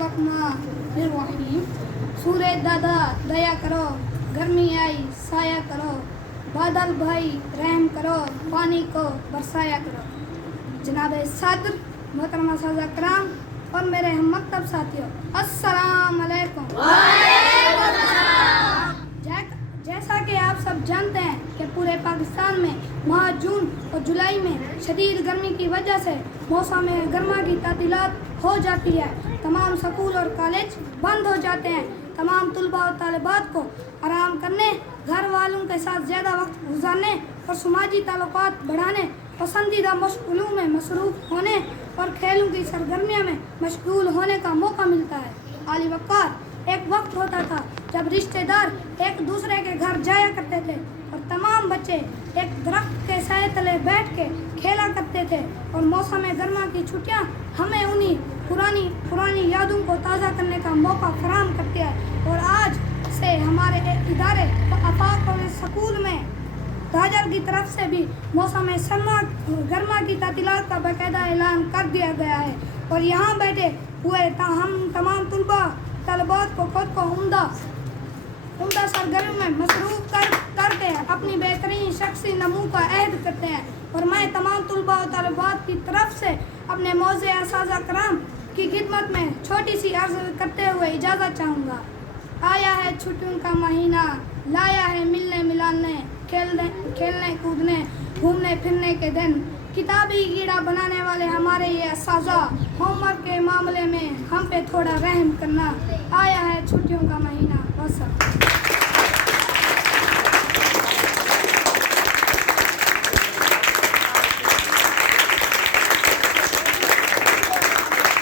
बिस्मिल्लाहिर्रहमानिर्रहीम। सूरज दादा दया करो, गर्मी आई साया करो, बादल भाई रहम करो, पानी को बरसाया करो। जनाब सदर, मोहतरमा साज़ा कराम और मेरे हम मकतब साथियों, अस्सलाम वालेकुम। जैसा कि आप सब जानते हैं कि पूरे पाकिस्तान में माह जून और जुलाई में शदीद गर्मी की वजह से मौसम गर्मा की तातीलात हो जाती है। तमाम स्कूल और कॉलेज बंद हो जाते हैं। तमाम तलबा और तालिबात को आराम करने, घर वालों के साथ ज़्यादा वक्त गुजारने और समाजी ताल्लुकात बढ़ाने, पसंदीदा मशगलों में मसरूफ़ होने और खेलों की सरगर्मियों में मशगूल होने का मौका मिलता है। आली वक़ार, एक वक्त होता था जब रिश्तेदार एक दूसरे के घर जाया करते थे और तमाम बच्चे एक दरख्त के साए तले बैठ के खेला करते थे और मौसम गर्मा की छुट्टियां हमें उन्हीं पुरानी यादों को ताज़ा करने का मौका फराहम करती है। और आज से हमारे इदारे आफाक और स्कूल में ताजर की तरफ से भी मौसम गर्मा की तातीलात का बाकायदा ऐलान कर दिया गया है और यहाँ बैठे हुए हम तमाम तलबात को खुद को उम्दा सरगर्मी में मसरूफ़ करके अपनी बेहतरीन शख्सी नमू का अहद करते हैं। और मैं तमाम तलबा और तलबात की तरफ से अपने मौज़े साज़ा कराम की खिदमत में छोटी सी अर्ज़ करते हुए इजाज़त चाहूँगा। आया है छुट्टियों का महीना, लाया है मिलने मिलाने, खेलने कूदने घूमने फिरने के दिन। किताबी कीड़ा बनाने वाले हमारे ये साज़ा, होमवर्क के मामले में हम पे थोड़ा रहम करना। आया है छुट्टियों का महीना। बस।